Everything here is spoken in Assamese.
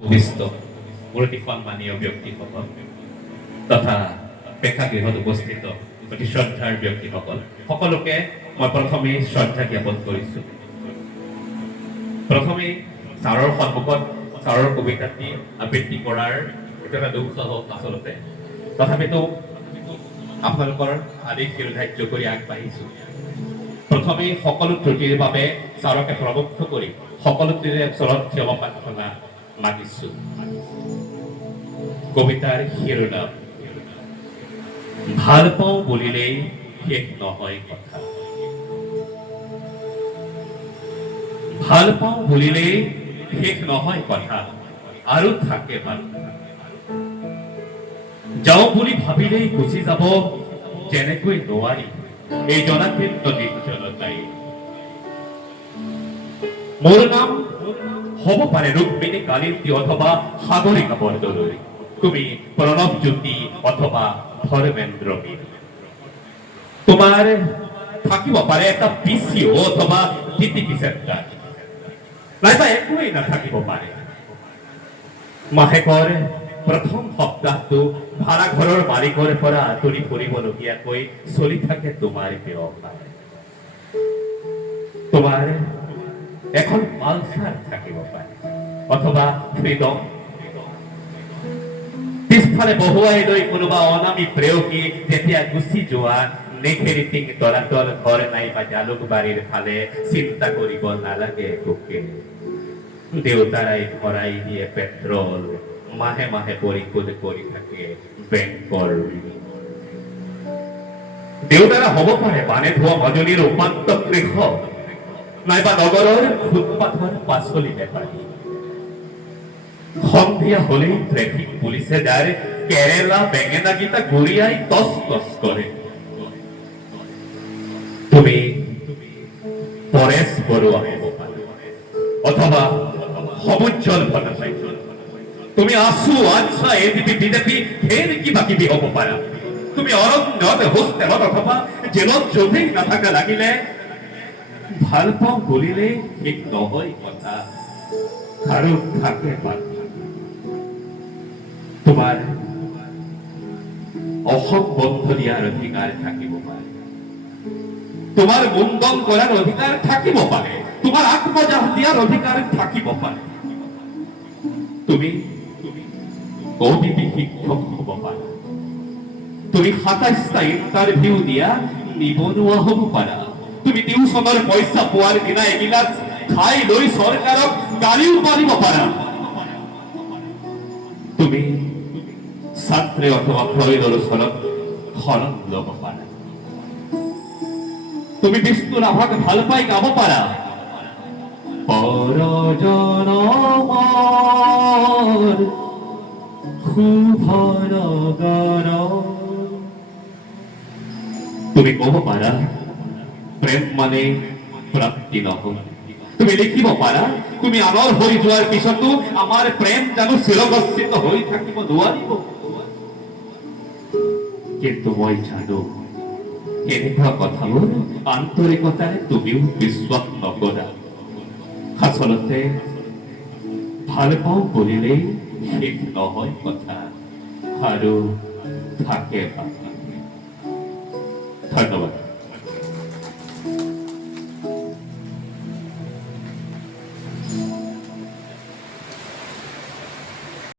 উপবিষ্ট মোৰ অতি সন্মানীয় ব্যক্তিসকল তথা প্ৰেক্ষাগৃহত উপস্থিত অতি শ্ৰদ্ধাৰ ব্যক্তিসকল সকলোকে মই প্ৰথমে শ্ৰদ্ধা জ্ঞাপন কৰিছোঁ। প্ৰথমে ছাৰৰ সন্মুখত ছাৰৰ কবিতাটি আবৃত্তি কৰাৰ এটা দুখ হওক আচলতে, তথাপিতো আপোনালোকৰ আদেশ শিৰোধাৰ্য কৰি আগবাঢ়িছোঁ। প্ৰথমে সকলো ত্ৰুটিৰ বাবে ছাৰকে প্ৰবক্ষ কৰি সকলোটিৰে ওচৰত ক্ষমা প্ৰাৰ্থনা মাগিছোঁ। কবিতাৰ শিৰোনাম ভাল পাওঁ বুলিলেই শেষ নহয় কথা। ভাল পাওঁ বুলিলেই শেষ নহয় কথা, আৰু থাকে বাট। যাওঁ বুলি ভাবিলেই গুচি যাব যেনেকৈ নোৱাৰি এই জনাকীৰ্ণ নিৰ্জনতাই। মোৰ নাম হ'ব পাৰে ৰুক্মিণী কালিন্দী অথবা সাগৰিকা বৰদলৈ, তুমি প্ৰণৱ জ্যোতি অথবা ধৰ্মেন্দ্ৰ মীৰ। তোমাৰ থাকিব পাৰে এটা পিচিঅ অথবা তিতিকি চেপ্টাৰ, নাইবা একোৱেই নাথাকিব পাৰে। মাহেকৰ প্ৰথম সপ্তাহটো ভাড়া ঘৰৰ মালিকৰ পৰা আঁতৰি ফুৰিবলগীয়াকৈ চলি থাকে তোমাৰ ব্যৱসায়। তোমাৰ এখন পালচাৰ থাকিব পাৰে অথবা ফ্ৰীডম, পিছফালে বহুৱাই লৈ কোনোবা অনামী প্ৰেয়সী যেতিয়া গুচি যোৱা নেঘেৰিটিং তলাতল ঘৰ নাইবা জালুকবাৰীৰ ফালে চিন্তা কৰিব নালাগে একোকে। দেউতাৰাই ভৰাই দিয়ে পেট্ৰল, মাহে মাহে পৰিশোধ কৰি থাকে বেংকৰ ঋণ। দেউতাৰা হ'ব পাৰে বানে ধোৱা মাজুলীৰ উপান্ত কৃষক, নাইবা নগৰৰ ফুটপাথৰ পাচলি বেপাৰী। সন্ধিয়া হলেই ট্ৰেফিক পুলিচে যাৰ কেৰেলা বেঙেনা গীতা ঘূৰিয়াই টচ টচ কৰে। তুমি পৰেশ বৰুৱা হ'ব পাৰা অথবা সমুজ্জ্বল ভট্টাচাৰ্য। তুমি আছু আচ্ছা এবিপি বিজেপি ফেৰ কিবা কিবি হ'ব পাৰা। তুমি অৰণ্যত হোষ্টেলত অথবা জেলত য'তেই নাথাকা লাগিলে ভাল পাওঁ বুলিলে ঠিক নহয় কথা, আৰু থাকে বাট। তোমাৰ অসম বন্ধ দিয়াৰ অধিকাৰ থাকিব পাৰে, তোমাৰ মুণ্ডন কৰাৰ অধিকাৰ থাকিব পাৰে, তোমাৰ আত্মজাহ দিয়াৰ অধিকাৰ থাকিব পাৰে। তুমি অবিবি শিক্ষক হ'ব পাৰা, তুমি ২৭টা ইণ্টাৰভিউ দিয়া নিবনুৱা হ'ব পাৰা, তুমি টিউচনৰ পইচা পোৱাৰ দিনা এগিলাচ খাই লৈ চৰকাৰক গালিও পাৰিব পাৰা। তুমি ছাত্ৰী অথবা ফ্ৰইডৰ ওচৰত শৰণ ল'ব পাৰা, তুমি বিষ্ণু ৰাভাক ভাল পাই গাব পাৰা। পৰজনমৰ শুভ নগৰ। তুমি ক'ব পাৰা প্ৰেম মানে প্ৰাপ্তি নহয়। তুমি লিখিব পাৰা তুমি আনৰ হৈ যোৱাৰ পিছতো আমাৰ প্ৰেম জানো চিৰগচ্ছিত হৈ থাকিব নোৱাৰিব। কিন্তু মই জানো এনেকুৱা কথাবোৰ আন্তৰিকতাৰে তুমিও বিশ্বাস নকৰা। আচলতে ভাল পাওঁ বুলিলেই শেষ নহয় কথা, আৰু থাকে। ধন্যবাদ।